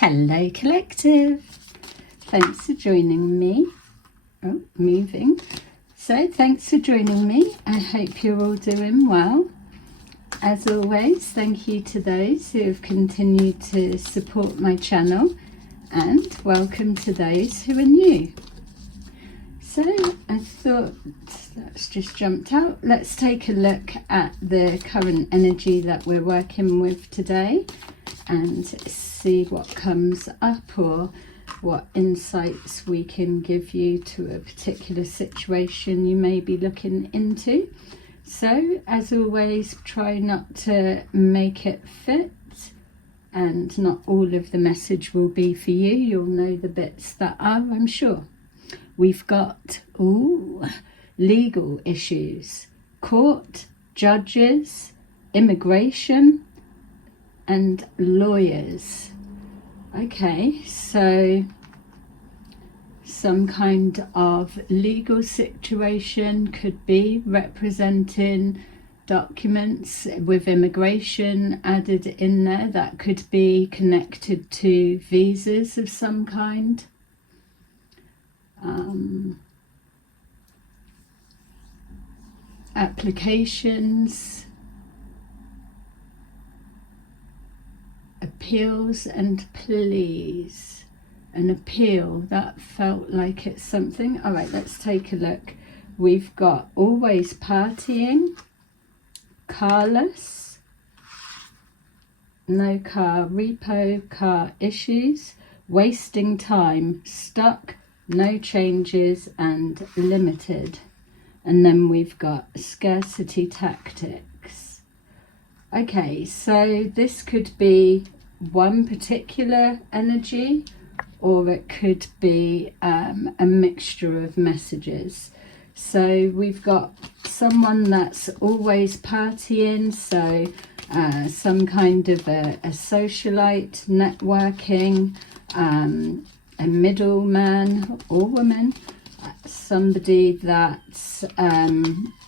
Hello collective, thanks for joining me. Moving. So thanks for joining me. I hope you're all doing well. As always, thank you to those who have continued to support my channel, and welcome to those who are new. So I thought, that's just jumped out. Let's take a look at the current energy that we're working with today and see what comes up or what insights we can give you to a particular situation you may be looking into. So as always, try not to make it fit, and not all of the message will be for you. You'll know the bits that are, I'm sure. We've got legal issues, court, judges, immigration, and lawyers. Okay, so some kind of legal situation could be representing documents with immigration added in there. That could be connected to visas of some kind. Applications, appeals and pleas. An appeal, that felt like it's something. All right, let's take a look. We've got always partying, carless, no car, repo, car issues, wasting time, stuck, no changes, and limited. And then we've got scarcity tactics. Okay, so this could be one particular energy, or it could be a mixture of messages. So we've got someone that's always partying, so some kind of a socialite, networking, a middleman or woman, somebody that's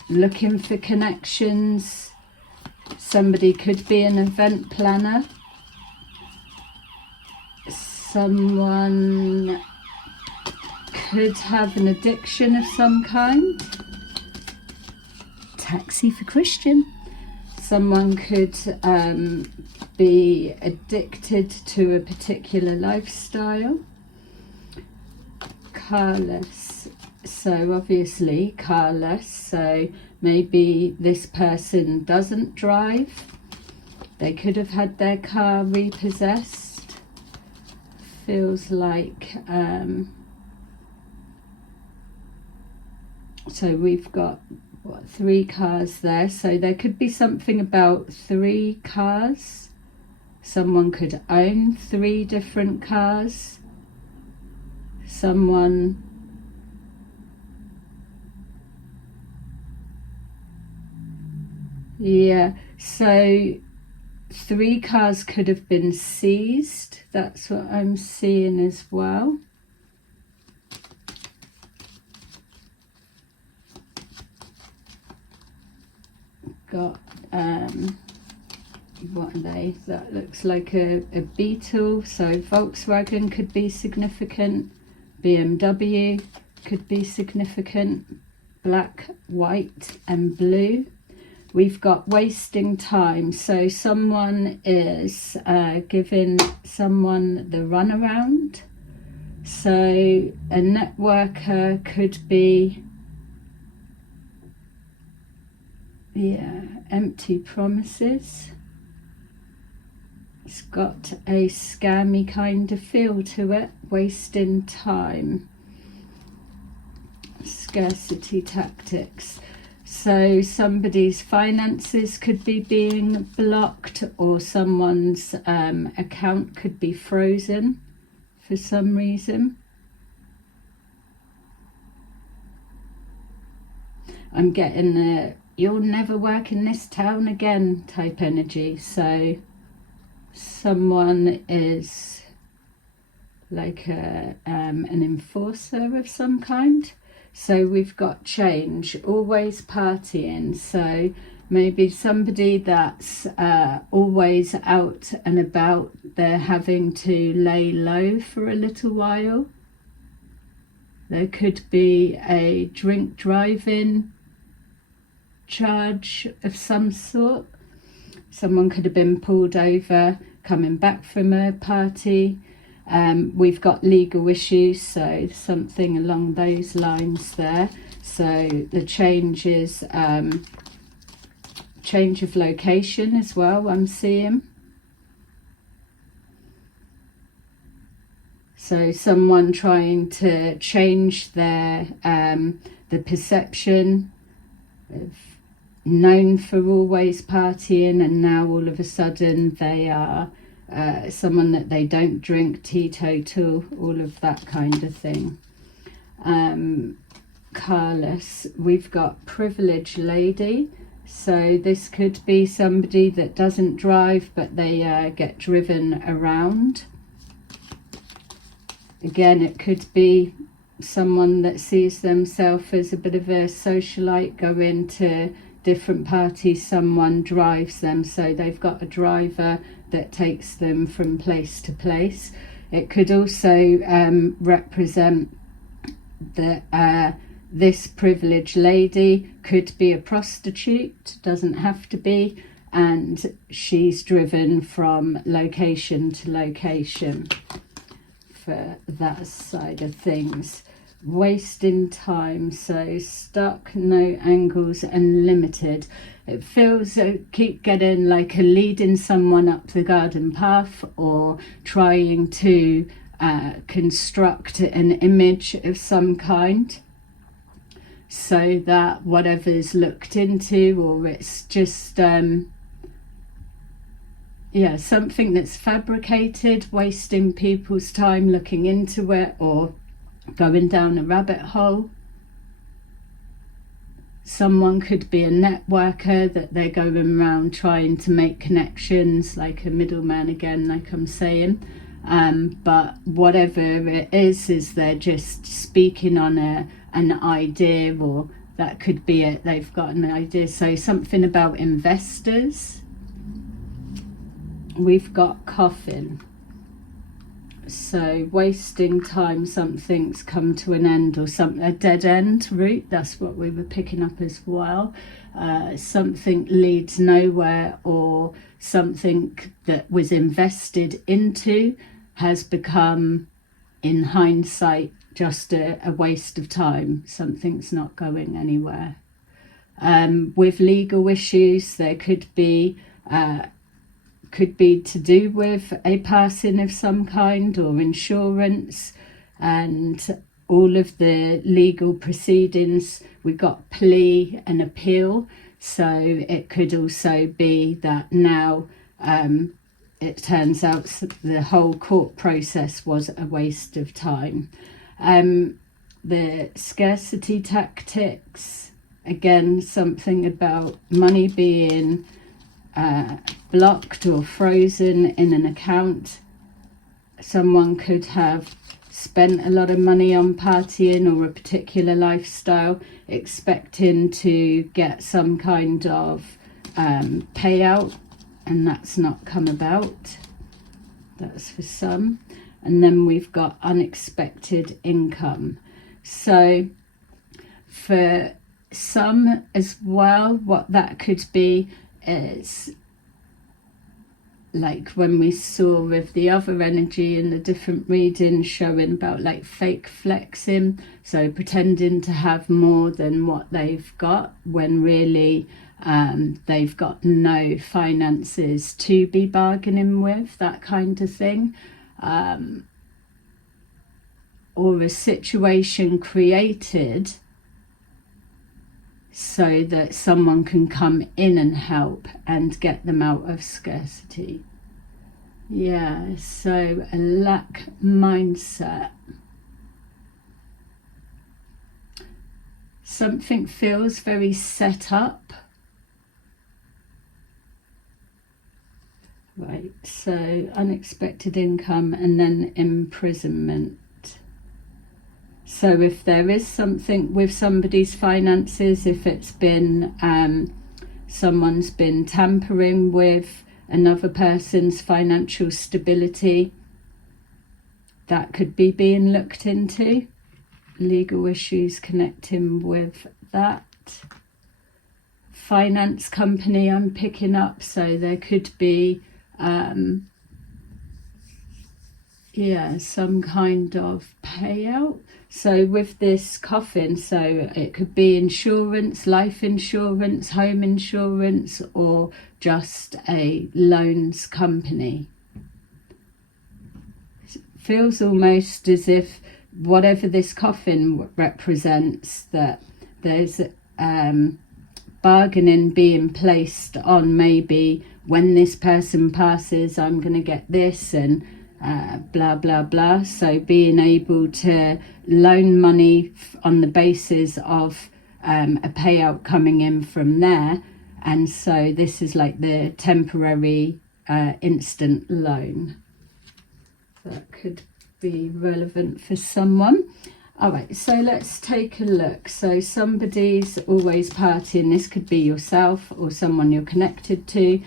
looking for connections. Somebody could be an event planner. Someone could have an addiction of some kind. Taxi for Christian. Someone could be addicted to a particular lifestyle. Carless. So obviously carless. So maybe this person doesn't drive. They could have had their car repossessed. Feels like so we've got what, 3 cars there, so there could be something about 3 cars. Someone could own 3 different cars. Someone so 3 cars could have been seized. That's what I'm seeing as well. Got what are they? That looks like a Beetle. So Volkswagen could be significant. BMW could be significant. Black, white, and blue. We've got wasting time. So someone is giving someone the runaround. So a networker could be, empty promises. It's got a scammy kind of feel to it. Wasting time. Scarcity tactics. So somebody's finances could be being blocked, or someone's account could be frozen for some reason. I'm getting the "you'll never work in this town again" type energy. So someone is like an enforcer of some kind. So we've got change, always partying. So Maybe somebody that's always out and about, they're having to lay low for a little while. There could be a drink driving charge of some sort. Someone could have been pulled over coming back from a party. We've got legal issues, so something along those lines there. So the change is change of location as well, I'm seeing. So someone trying to change their the perception of known for always partying, and now all of a sudden they are someone that they don't drink, teetotal, all of that kind of thing. Carless, we've got privileged lady. So this could be somebody that doesn't drive, but they get driven around. Again, it could be someone that sees themselves as a bit of a socialite, going to different parties. Someone drives them, so they've got a driver that takes them from place to place. It could also represent that this privileged lady could be a prostitute, doesn't have to be, and she's driven from location to location for that side of things. Wasting time, so stuck, no angles, and limited. It feels keep getting like a leading someone up the garden path, or trying to construct an image of some kind, so that whatever's looked into, or it's just something that's fabricated, wasting people's time looking into it, or going down a rabbit hole. Someone could be a networker, that they're going around trying to make connections, like a middleman again, like I'm saying. But whatever it is they're just speaking on an idea, or that could be it, they've got an idea. So something about investors. We've got coffin. So wasting time, something's come to an end, or a dead end route, that's what we were picking up as well. Something leads nowhere, or something that was invested into has become, in hindsight, just a waste of time. Something's not going anywhere. With legal issues, there could be to do with a passing of some kind, or insurance, and all of the legal proceedings. We've got plea and appeal, so it could also be that now it turns out the whole court process was a waste of time. The scarcity tactics, again, something about money being blocked or frozen in an account. Someone could have spent a lot of money on partying or a particular lifestyle, expecting to get some kind of payout, and that's not come about. That's for some. And then we've got unexpected income. So for some as well, what that could be is like when we saw with the other energy in the different readings, showing about like fake flexing, so pretending to have more than what they've got, when really they've got no finances to be bargaining with, that kind of thing. Or a situation created so that someone can come in and help and get them out of scarcity. Yeah, so a lack mindset. Something feels very set up. Right, so unexpected income and then imprisonment. So if there is something with somebody's finances, if it's been someone's been tampering with another person's financial stability. That could be being looked into. Legal issues connecting with that. Finance company I'm picking up, so there could be some kind of payout. So with this coffin, so it could be insurance, life insurance, home insurance, or just a loans company. It feels almost as if whatever this coffin represents, that there's bargaining being placed on, maybe when this person passes I'm going to get this, and blah blah blah. So being able to loan money on the basis of a payout coming in from there, and so this is like the temporary instant loan. That could be relevant for someone. All right, so let's take a look. So somebody's always partying. This could be yourself or someone you're connected to,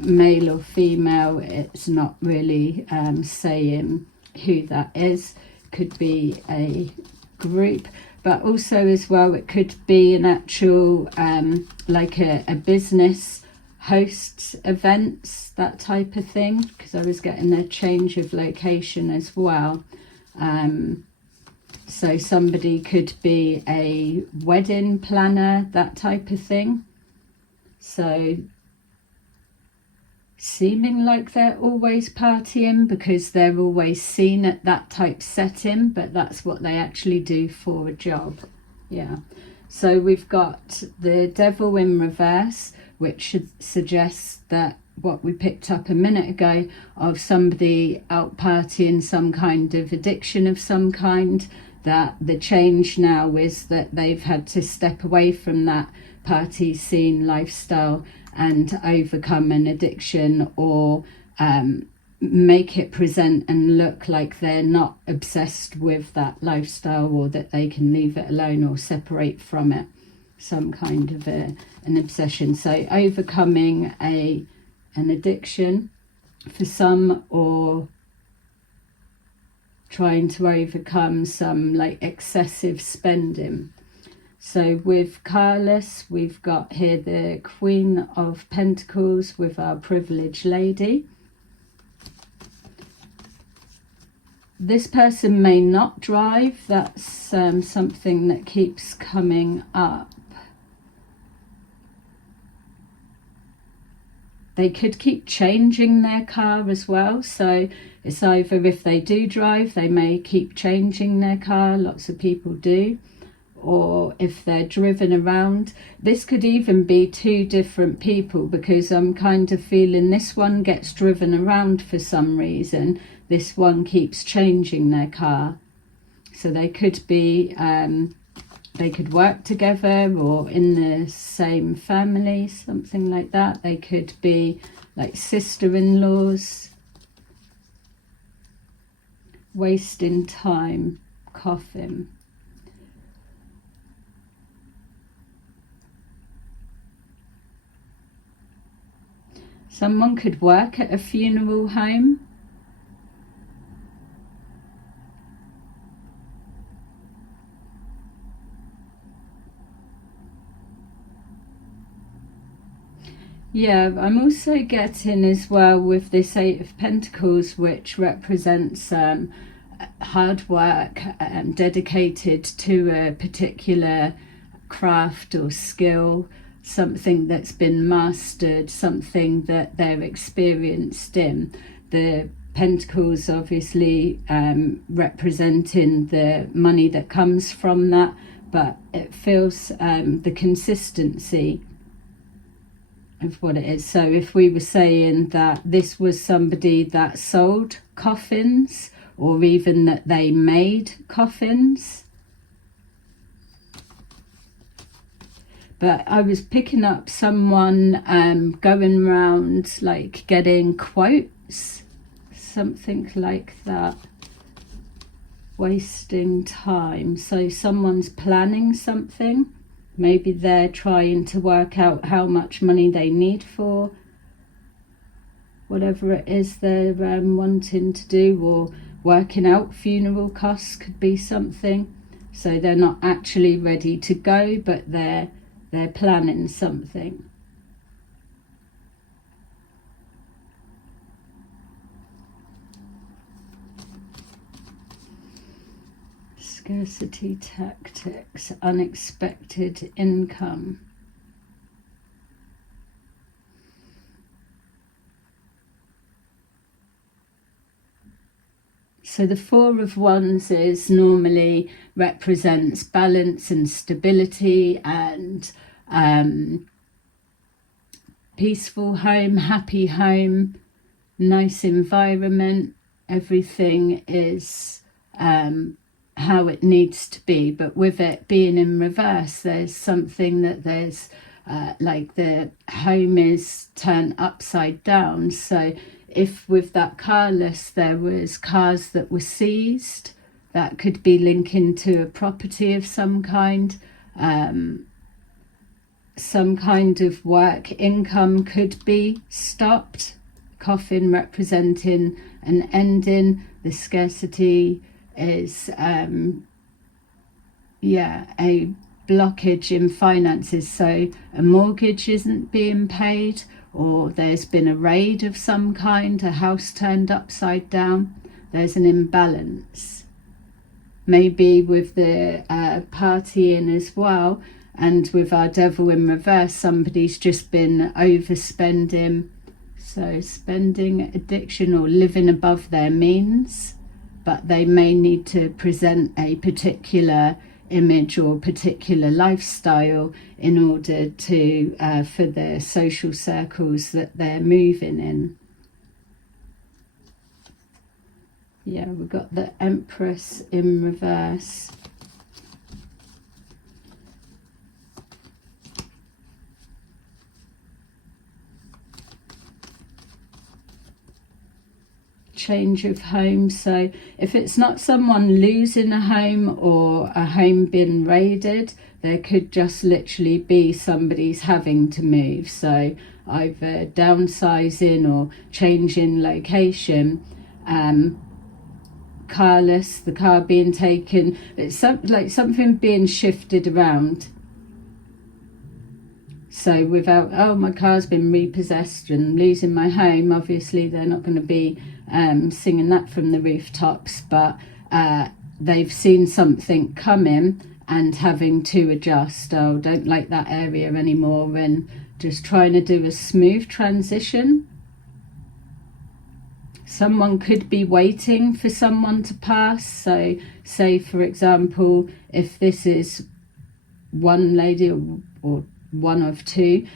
male or female. It's not really saying who that is. Could be a group, but also as well it could be an actual like a business hosts events, that type of thing, because I was getting a change of location as well. So somebody could be a wedding planner, that type of thing. So seeming like they're always partying because they're always seen at that type setting, but that's what they actually do for a job. Yeah. So we've got the devil in reverse, which suggests that what we picked up a minute ago of somebody out partying, some kind of addiction of some kind, that the change now is that they've had to step away from that party scene lifestyle and overcome an addiction, or make it present and look like they're not obsessed with that lifestyle, or that they can leave it alone or separate from it, some kind of an obsession. So overcoming an addiction for some, or trying to overcome some like excessive spending. So with Carlos, we've got here the Queen of Pentacles with our privileged lady. This person may not drive. That's something that keeps coming up. They could keep changing their car as well. So it's either if they do drive, they may keep changing their car. Lots of people do. Or if they're driven around. This could even be two different people, because I'm kind of feeling this one gets driven around for some reason. This one keeps changing their car. So they could be, they could work together or in the same family, something like that. They could be like sister-in-laws. Wasting time, coffin. Someone could work at a funeral home. Yeah, I'm also getting as well with this Eight of Pentacles, which represents hard work and dedicated to a particular craft or skill, something that's been mastered, something that they're experienced in. The Pentacles obviously representing the money that comes from that, but it feels the consistency of what it is. So if we were saying that this was somebody that sold coffins, or even that they made coffins. But I was picking up someone going around like getting quotes, something like that. Wasting time. So someone's planning something, Maybe they're trying to work out how much money they need for whatever it is they're wanting to do, or working out funeral costs could be something. So they're not actually ready to go, but they're planning something. Scarcity tactics, unexpected income. So the Four of Wands normally represents balance and stability and peaceful home, happy home, nice environment. Everything is how it needs to be. But with it being in reverse, there's something that there's like the home is turned upside down. So if with that car list there was cars that were seized, that could be linking to a property of some kind. Some kind of work income could be stopped. Coffin representing an ending. The scarcity is a blockage in finances. So a mortgage isn't being paid, or there's been a raid of some kind, a house turned upside down. There's an imbalance. Maybe with the partying as well, and with our devil in reverse, somebody's just been overspending. So spending addiction or living above their means, but they may need to present a particular image or particular lifestyle in order to for the social circles that they're moving in. Yeah, we've got the Empress in reverse. Change of home. So if it's not someone losing a home or a home being raided, there could just literally be somebody's having to move. So either downsizing or changing location. Carless, the car being taken. It's like something being shifted around. So without, oh, my car's been repossessed and losing my home, obviously they're not going to be singing that from the rooftops, but they've seen something coming and having to adjust. Oh, don't like that area anymore, and just trying to do a smooth transition. Someone could be waiting for someone to pass. So say, for example, if this is one lady or one of two,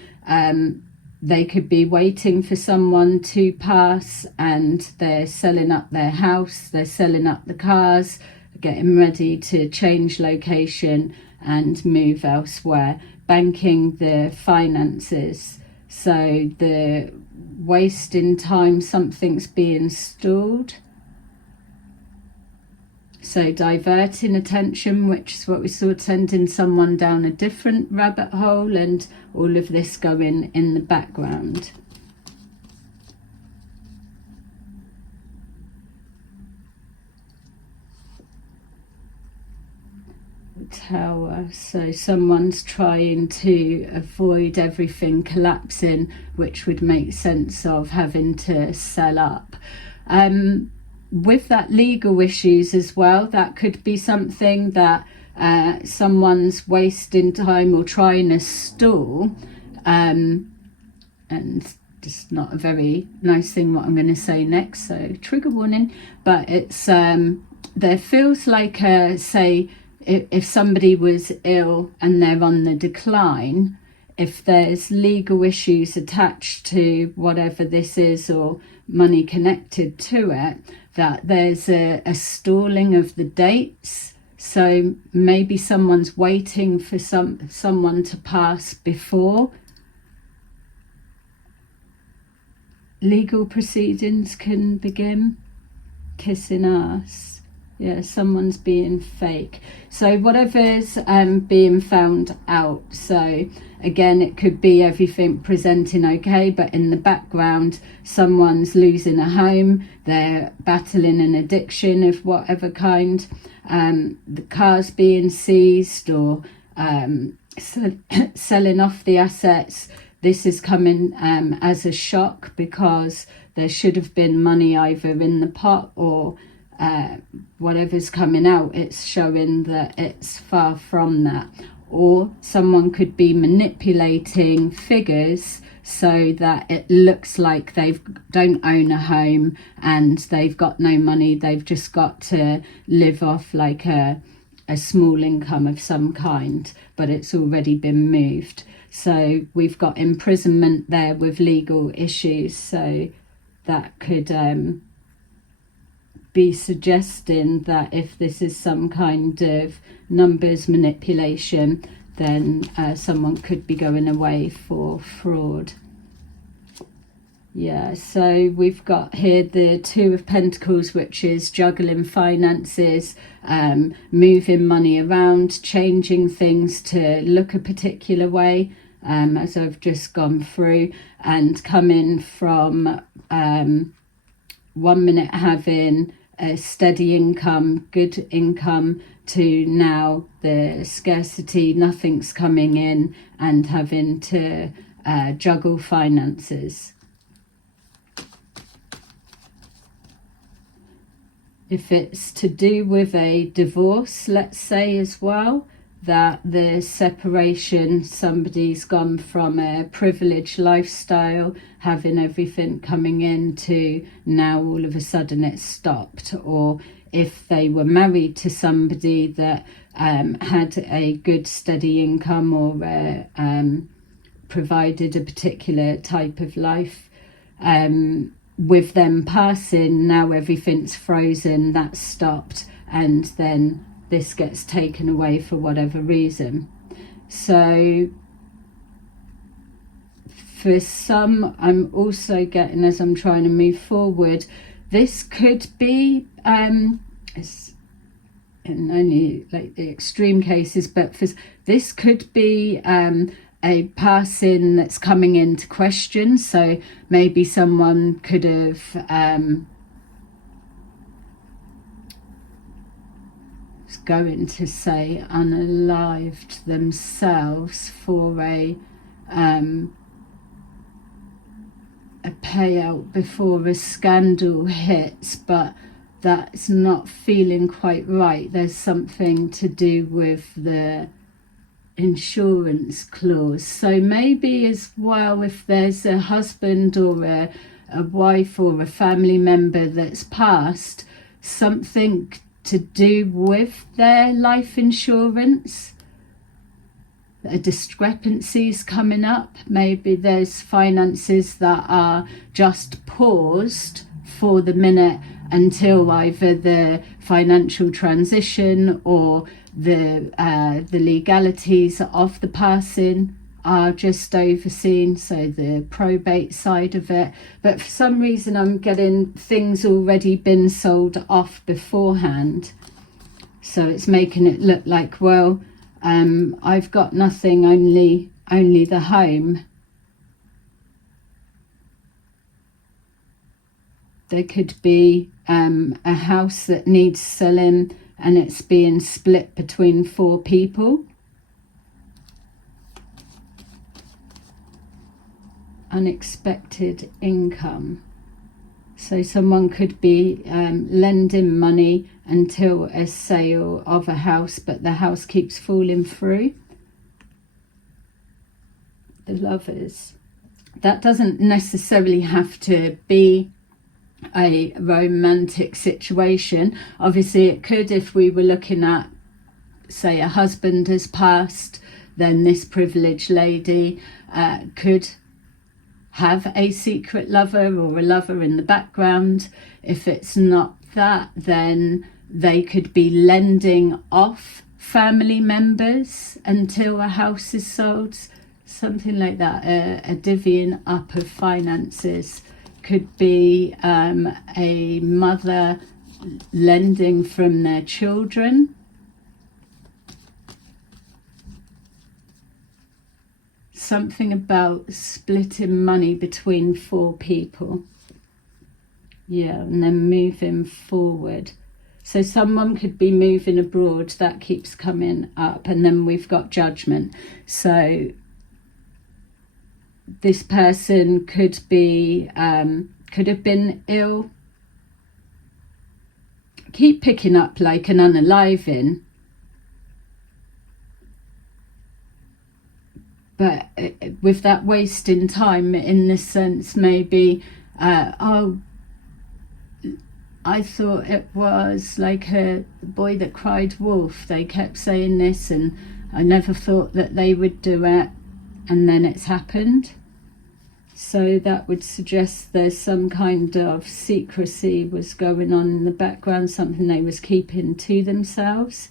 they could be waiting for someone to pass, and they're selling up their house, they're selling up the cars, getting ready to change location and move elsewhere, banking the finances. So the wasting time, something's being stalled. So diverting attention, which is what we saw, sending someone down a different rabbit hole, and all of this going in the background. The Tower. So someone's trying to avoid everything collapsing, which would make sense of having to sell up. With that legal issues as well, that could be something that someone's wasting time or trying to stall, and just not a very nice thing what I'm going to say next, so trigger warning. But it's there feels like say if somebody was ill and they're on the decline, if there's legal issues attached to whatever this is or money connected to it, that there's a stalling of the dates. So maybe someone's waiting for someone to pass before legal proceedings can begin. Kissing ass. Yeah, someone's being fake. So whatever's being found out. So again, it could be everything presenting okay, but in the background, someone's losing a home, they're battling an addiction of whatever kind, the car's being seized, or selling off the assets. This is coming as a shock, because there should have been money either in the pot, or whatever's coming out, it's showing that it's far from that. Or someone could be manipulating figures so that it looks like they don't own a home and they've got no money, they've just got to live off like a small income of some kind, but it's already been moved. So we've got imprisonment there with legal issues, so that could be suggesting that if this is some kind of numbers manipulation, then someone could be going away for fraud. Yeah, so we've got here the Two of Pentacles, which is juggling finances, moving money around, changing things to look a particular way, as I've just gone through, and coming from 1 minute having a steady income, good income, to now the scarcity, nothing's coming in, and having to juggle finances. If it's to do with a divorce, let's say, as well, that the separation, somebody's gone from a privileged lifestyle, having everything coming in, to now all of a sudden it's stopped. Or if they were married to somebody that had a good steady income, or provided a particular type of life, with them passing, now everything's frozen, that's stopped, and then this gets taken away for whatever reason. So for some, I'm also getting, as I'm trying to move forward, this could be it's in only like the extreme cases, but for this could be a passing that's coming into question. So maybe someone could have going to say unalived themselves for a payout before a scandal hits, but that's not feeling quite right. There's something to do with the insurance clause. So maybe as well, if there's a husband or a wife or a family member that's passed, something to do with their life insurance, a discrepancy's coming up. Maybe there's finances that are just paused for the minute until either the financial transition or the legalities of the passing are just overseen, so the probate side of it. But for some reason I'm getting things already been sold off beforehand, so it's making it look like, well, I've got nothing, only the home. There could be a house that needs selling and it's being split between 4 people. Unexpected income. So someone could be lending money until a sale of a house, but the house keeps falling through. The Lovers. That doesn't necessarily have to be a romantic situation. Obviously it could, if we were looking at, say, a husband has passed, then this privileged lady could have a secret lover or a lover in the background. If it's not that, then they could be lending off family members until a house is sold, something like that. A divvying up of finances. Could be a mother lending from their children. Something about splitting money between 4 people. Yeah, and then moving forward. So someone could be moving abroad, that keeps coming up, and then we've got judgment. So this person could be, could have been ill. Keep picking up like an unaliving. But with that wasting time, in this sense, maybe, oh, I thought it was like a boy that cried wolf. They kept saying this and I never thought that they would do it, and then it's happened. So that would suggest there's some kind of secrecy was going on in the background, something they was keeping to themselves.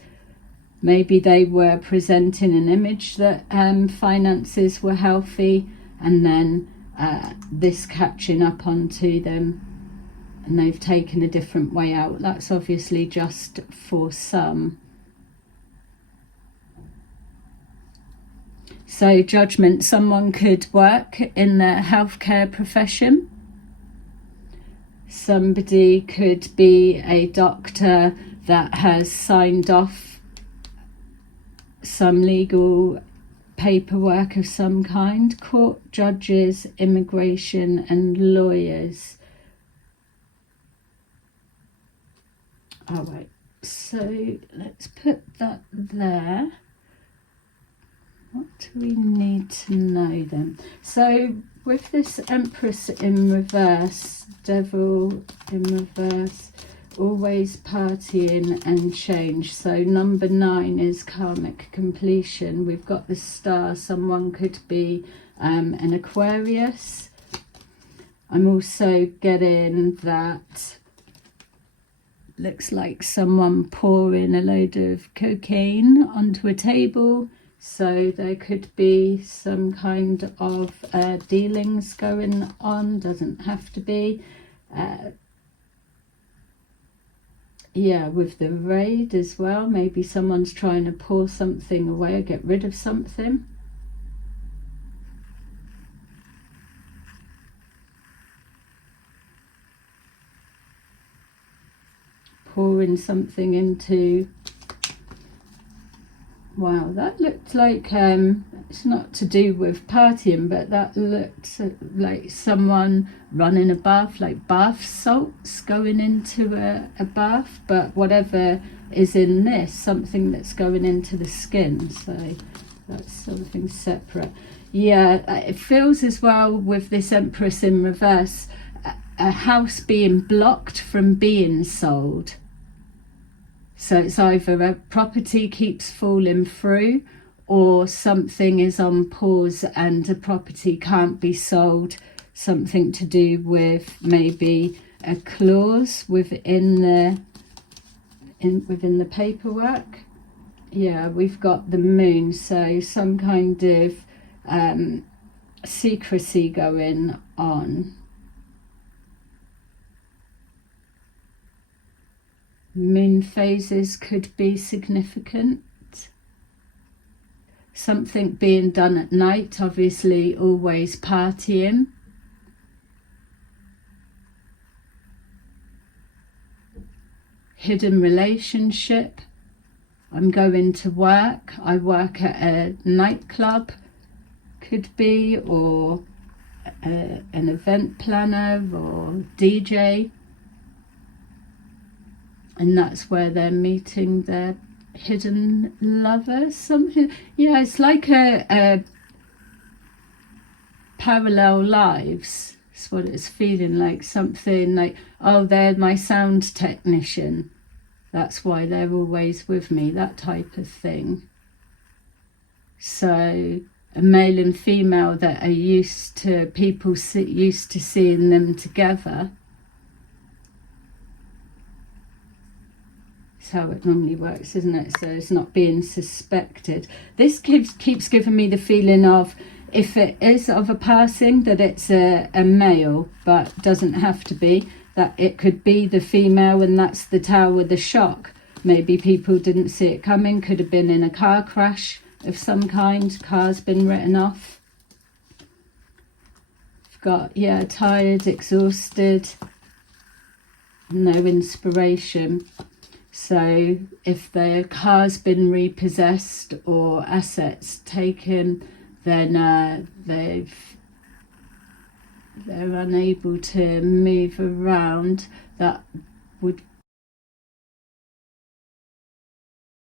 Maybe they were presenting an image that finances were healthy, and then this catching up onto them, and they've taken a different way out. That's obviously just for some. So judgment, someone could work in the healthcare profession. Somebody could be a doctor that has signed off some legal paperwork of some kind. Court, judges, immigration and lawyers. All right, so let's put that there. What do we need to know then? So with this Empress in reverse, Devil in reverse, always partying and change. So number 9 is karmic completion. We've got the star. Someone could be an Aquarius. I'm also getting that looks like someone pouring a load of cocaine onto a table. So there could be some kind of dealings going on. Doesn't have to be. Yeah, with the raid as well. Maybe someone's trying to pour something away or get rid of something. Pouring something into... Wow, that looked like, it's not to do with partying, but that looked like someone running a bath, like bath salts going into a bath, but whatever is in this, something that's going into the skin, so that's something separate. Yeah, it feels as well with this Empress in reverse, a house being blocked from being sold. So it's either a property keeps falling through, or something is on pause and a property can't be sold. Something to do with maybe a clause within the paperwork. Yeah, we've got the moon, so some kind of secrecy going on. Moon phases could be significant. Something being done at night, obviously always partying. Hidden relationship. I'm going to work. I work at a nightclub, could be, or an event planner or DJ. And that's where they're meeting their hidden lover. Something, yeah, it's like a parallel lives. That's what it's feeling like. Something like, oh, they're my sound technician. That's why they're always with me. That type of thing. So a male and female that are used to people used to seeing them together. How it normally works, isn't it? So it's not being suspected. This keeps giving me the feeling of, if it is of a passing, that it's a male, but doesn't have to be. that it could be the female, and that's the Tower of the Shock. Maybe people didn't see it coming. Could have been in a car crash of some kind. Car's been written off. We've got, yeah, tired, exhausted, no inspiration. So if their car's been repossessed or assets taken, then they're unable to move around. That would